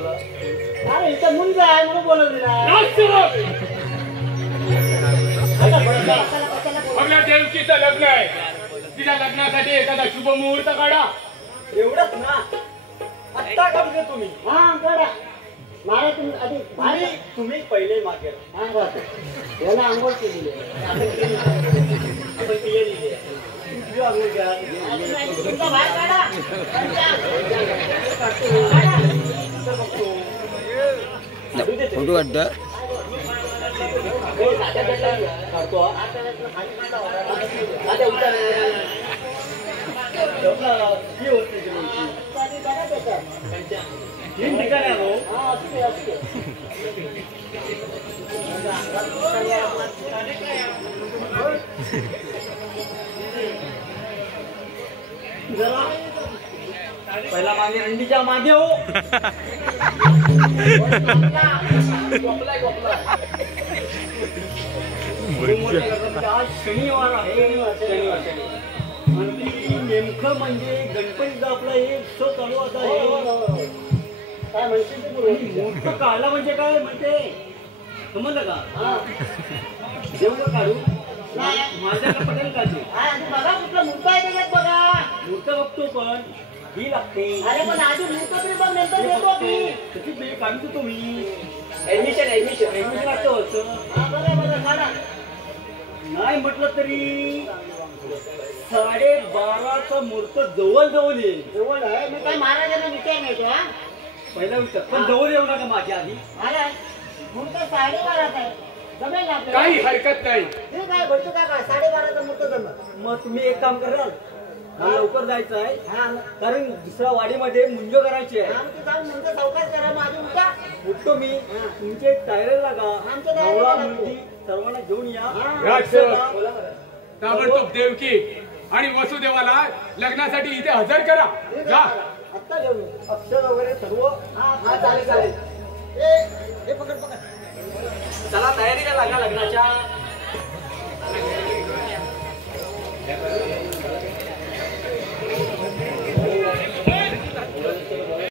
तुला? अरे इथं मुलगा आहे म्हणून बोलवलेला. आपल्या देवकीचं लग्न आहे. तिच्या लग्नासाठी एखादा शुभ मुहूर्त काढा. एवढंच ना? आत्ता काढले तुम्ही? हा काढा. मारा तुम्ही आधी. तुम्ही पहिले मागे हा बस. याला आंघोळ केलेली आहे. आपण केलेली आहे. तुझी आंघोळ घ्या. तुमचा बाहेर काढा. फोटो काढता काढतो. तीन ठिकाणी आलो. जरा पहिला मागे अंडीच्या मागे हो. आज शनिवार आहे. नेमकं म्हणजे गणपतीचा आपला हे उत्सव चालू होता. काय म्हणते मुहूर्त काढला म्हणजे काय म्हणते समजलं का? जेवढं काढू माझ्याकडे पटेल का ते? बघा कुठलं मूर्त आहे त्याच्यात बघा. मूर्त बघतो पण ही लागते. अरे पण आधी मूर्त तरी बघ नंतर देतो मी. त्याची बिल काढतो तुम्ही. ऍडमिशन लागतो असं. बरं काढा. नाही म्हटलं तरी 12:30चा मुहूर्त जवळ येईल. जवळ आहे. मी काय महाराजांना विचार नाही का? पहिला विचार पण जवळ येऊ नका माझ्या आधी. महाराज मुहूर्त 12:30 आहे. जमेल ना आपल्याला? काही हरकत नाही. ठीक आहे भरतो काय 12:30चा मुहूर्त जमेल. मग तुम्ही एक काम कराल. मला लवकर जायचं आहे. हा कारण दुसऱ्या वाडीमध्ये मुंज करायची आहे. आमचं जाऊन म्हणजे चौकात करा. माझी उठा. उठतो मी. तुमचे टायर लागा. आमच्या टायरला नवरा लागतो. मुलगी सर्वांना घेऊन या. ताबडतोब देवकी आणि वसुदेवाला लग्नासाठी इथे हजर करा. जा. आत्ता घेऊन अक्षर वगैरे सर्व. हा चालेल. हे पकड. चला तयारीला लागा लग्नाच्या.